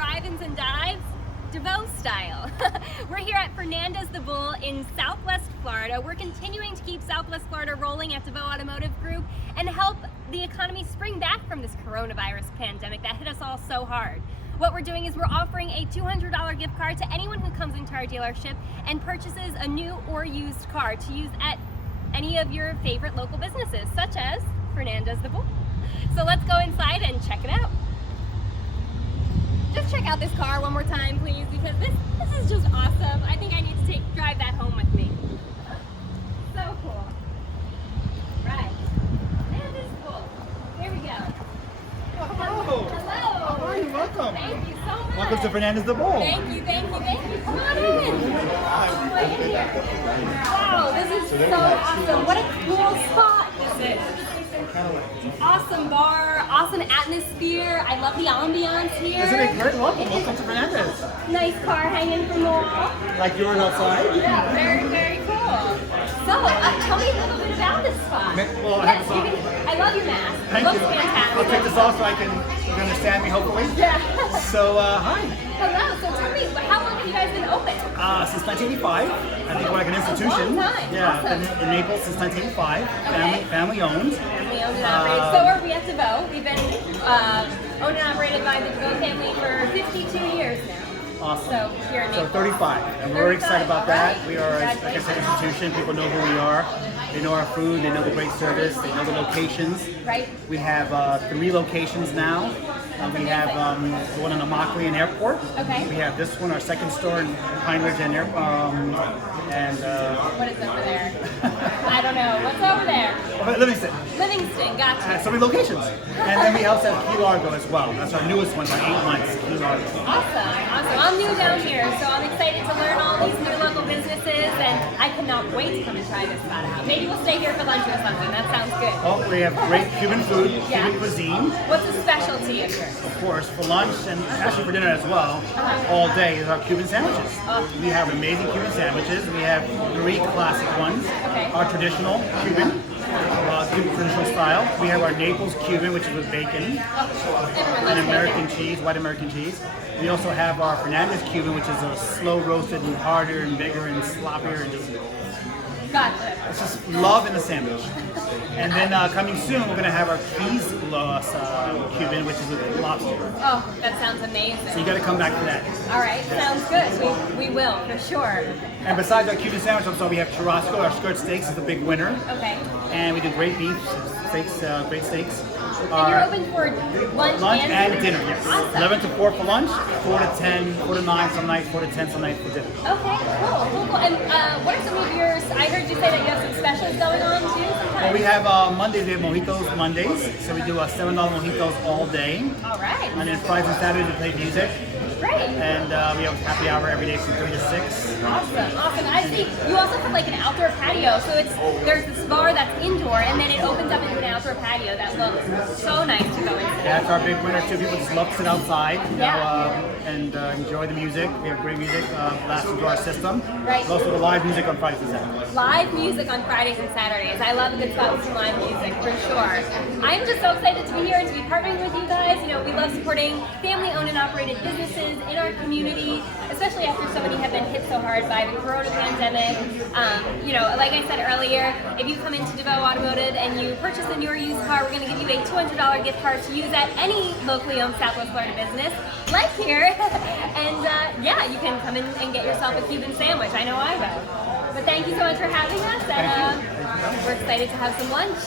drive-ins and dives, DeVoe style. We're here at Fernandez The Bull in Southwest Florida. We're continuing to keep Southwest Florida rolling at DeVoe Automotive Group and help the economy spring back from this coronavirus pandemic that hit us all so hard. What we're doing is we're offering a $200 gift card to anyone who comes into our dealership and purchases a new or used car to use at any of your favorite local businesses, such as Fernandez The Bull. So let's go inside and check it out. Just check out this car one more time, please, because this is just awesome. I think I need to drive that home with me. So cool. Right. Fernandez The Bull. Here we go. Hello. Hello. How are you? Welcome. Thank you so much. Welcome to Fernandez The Bull. Thank you, thank you, thank you. Come on in. Wow, this is so awesome. What a cool spot this is. Awesome bar, awesome atmosphere. I love the ambiance here. Isn't it great? Welcome to Fernandez. Nice car hanging from the wall. Like yours outside? Yeah, very, very cool. So, tell me a little bit about this spot. Well, Yes, I love your mask. Thank Looks you. fantastic. I'll take this off so you can understand me, hopefully. Yeah. So, hi. Hello. So tell me, how long have you guys been open? Since 1985. I think we're like an institution. Long time. Yeah, Awesome. in Naples since 1985. Okay. Family owned. Family owned and operated. So are we at DeVoe. We've been owned and operated by the DeVoe family for 52 years now. Awesome. So here in So Naples. 35, and we're very excited about that. Right. We are, like I said, an institution. People know who we are. They know our food. They know the great service. They know the locations. Right. We have 3 locations now. We have the one in Immokalee and Airport. Okay. We have this one, our second store in Pine Ridge and What is over there? I don't know. What's over there? Livingston. Livingston. Gotcha. So many locations. And then we also have Key Largo as well. That's our newest one, about 8 months. Key Largo. Awesome. I'm new down here, so I'm excited to learn all these new local businesses, and I cannot wait to come and try this spot out. Maybe we'll stay here for lunch or something. That sounds good. Oh, we have great Cuban food, Yeah. Cuban cuisine. What's the specialty of yours? Of course, for lunch and actually for dinner as well, all day is our Cuban sandwiches. We have amazing Cuban sandwiches. We have 3 classic ones. Okay. Our traditional Cuban, Cuban traditional style. We have our Naples Cuban, which is with bacon and American cheese, white American cheese. We also have our Fernandez Cuban, which is a slow roasted and harder and bigger and sloppier and just Gotcha. it's just love in the sandwich. And then coming soon, we're gonna have our cheese Cuban, which is with lobster. Oh, that sounds amazing. So you got to come back to that. All right, sounds good. We will, for sure. And besides our Cuban sandwich, also we have churrasco. Our skirt steaks is a big winner. Okay. And we do great beef steaks, great steaks. And you're open for lunch and dinner, yes. Awesome. 11 to 4 for lunch, 4 to 10, 4 to 9 some nights, 4 to 10 some nights for dinner. Okay, cool. And what are some of yours? I heard you say that you have some specials going on too sometimes. Well, we have Mondays, we have mojitos Mondays. So we do $7 mojitos all day. All right. And then Fridays and Saturdays we play music. Great. And we have happy hour every day from 3 to 6. Awesome. I see. You also have like an outdoor patio. So there's this bar that's indoor, and then it opens up into an outdoor patio that looks so nice to go into. Yeah, it's our big winner too. People just love to sit outside, and Yeah. enjoy the music. We have great music blast into our system. Right. We also have live music on Fridays and Saturdays. Live music on Fridays and Saturdays. I love a good spot with some live music for sure. I'm just so excited to be here and to be partnering with you guys. You know, we love supporting family-owned and operated businesses in our community, especially after so many have been hit so hard by the corona pandemic. You know, like I said earlier, if you come into DeVoe Automotive and you purchase a new or used car, we're going to give you a $200 gift card to use at any locally owned Southwest Florida business, like here. And yeah, you can come in and get yourself a Cuban sandwich. I know I will. But thank you so much for having us, and we're excited to have some lunch.